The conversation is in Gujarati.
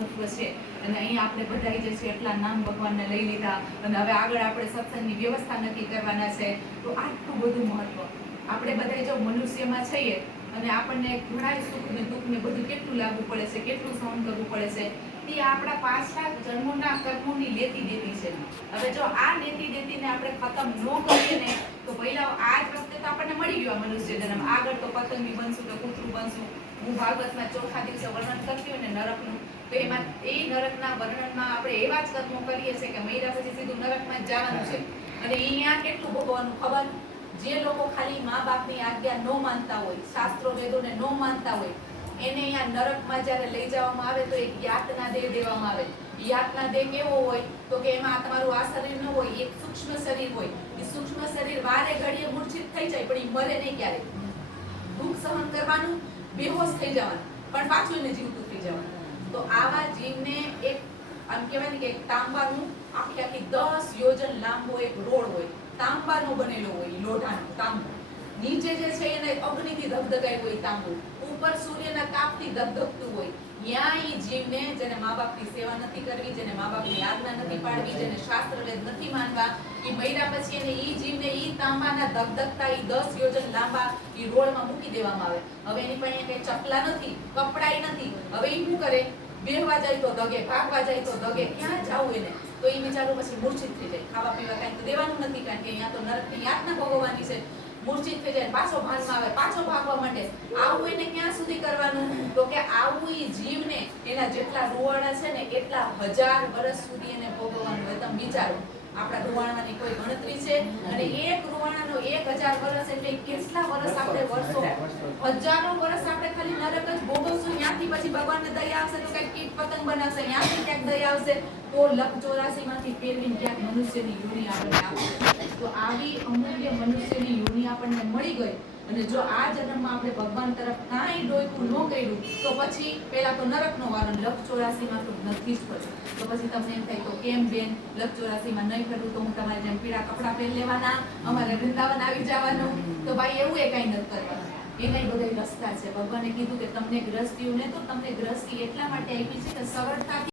મહત્વ છે અને અહીંયા આપણે બધા જે છે એટલા નામ ભગવાનને લઈ લીધા અને હવે આગળ આપણે સત્સંગની વ્યવસ્થા નક્કી કરવાના છે. તો આટલું બધું મહત્વ આપણે બધા જો મનુષ્યમાં છીએ અને આપણને ઘણા સુખ ને દુઃખ ને બધું કેટલું લાગવું પડે છે, કેટલું સહન કરવું પડે છે, તે આપણા પાછલા જન્મોના કર્મોની લેતી દેતી છે. હવે જો આ લેતી દેતીને આપણે ખતમ ન કરીએ ને તો પહેલા આ જ વખતે તો આપણને મળી ગયો મનુષ્ય જન્મ, આગળ તો પતંગી બનશું કે કૂતરું બનશું. હું ભાગવતમાં ચોથા દિવસે વર્ણન કરતી હોય ને નરકનું, તો એમાં એ નરકના વર્ણનમાં આપણે એવા જ કર્મો કરીએ છીએ કે મર્યા પછી સીધું નરકમાં જ જવાનું છે. અને અહીંયા કેટલું ભોગવવાનું ખબર? જે લોકો ખાલી મા બાપની આજ્ઞા ન માનતા હોય, શાસ્ત્રો વેદોને ન માનતા હોય, એને અહીંયા નરકમાં જ્યારે લઈ જવામાં આવે તો એક યાતના દેહ દેવામાં આવે. યાતના દેહ કેવો હોય તો કે એમાં તમારું આ શરીર ન હોય, એક સૂક્ષ્મ શરીર હોય. એ સૂક્ષ્મ શરીર વારે ઘડીએ મૂર્છિત થઈ જાય પણ એ મરે નહીં ક્યારે. દુઃખ સહન કરવાનું, બેહોશ થઈ જવાનું, પણ પાછું એને જીવતું થઈ જવાનું. તો આવા જીવને એક આમ કહેવાય ને કે તાંબાનું આખી આખી 10 યોજન લાંબો એક રોડ હોય, તાંબાનો બનેલો હોય, લોઢાનો તાંબો. નીચે જે છે એને અગ્નિથી ધગધગાયું હોય તાંબુ, ઉપર સૂર્યના તાપથી ધગધગતું હોય. ત્યાં ઈ જીવને જેને મા બાપની સેવા નથી કરવી, જેને મા બાપની આજ્ઞા નથી પાડવી, જેને શાસ્ત્ર વેદ નથી માનવા, ઈ મર્યા પછી એને ઈ જીવને ઈ તાંબાના ધગધગતા ઈ 10 યોજન લાંબા ઈ રોડમાં મૂકી દેવામાં આવે. હવે એની પાસે કઈ ચપલા નથી, કપડાય નથી. હવે ઈ શું કરે? બેહવા જાય તો દગે, ભાગવા જાય તો દગે, ક્યાં જાવું એને? તો ઈ બિચારો પછી મૂર્છિત થઈ જાય. ખાવા પીવા કાંઈ તો દેવાનું નથી, કારણ કે અહીંયા તો નરકની યાતના ભોગવવાની છે. મૂર્છિત થઈ જાય, પાછો ભાનમાં આવે, પાછો ભાગવા માંડે. આવું એને ક્યાં સુધી કરવાનું? તો કે આવું ઈ જીવને એના જેટલા રૂવાડા છે ને એટલા 1000 વર્ષ સુધી એને ભોગવવાનું હોય. તમે વિચારો, આપણા રૂવાણાની કોઈ ગણતરી છે? અને એક રૂવાણાનો 1000 વર્ષ એટલે કેટલા વર્ષ? આપણે વર્ષો, હજારો વર્ષ આપણે ખાલી નરક જ ભોગવશું. ત્યાંથી પછી ભગવાનને દયા આવશે તો કઈક કીટ પતંગ બનાવશે, ત્યાંથી ક્યાંક દયા આવશે તો 184 માંથી ફેરવીને ક્યાંક મનુષ્યની યોનિ આપણને આપશે. તો આવી અમૂલ્ય મનુષ્યની યોનિ આપણને મળી ગઈ અને જો આ જન્મમાં આપણે ભગવાન તરફ કાંઈ ડોયકું ન કર્યું તો પછી પહેલા તો નરકનો વારો, 184 માં તો નથી જ પડ્યું. તો પછી તમને એમ થાય તો કેમ બેન 184 માં નહીં ફરવું, તો હું તમારે જેમ પીળા કપડાં પહેરી લેવાના, અમારે વૃંદાવન આવી જવાનું? તો ભાઈ એવું એ કાંઈ નથી કરવાનું. એના બધા રસ્તા છે. ભગવાને કીધું કે તમને ગ્રસ્તીઓને તો તમને ગ્રસ્તી એટલા માટે આપી છે કે સરળતાથી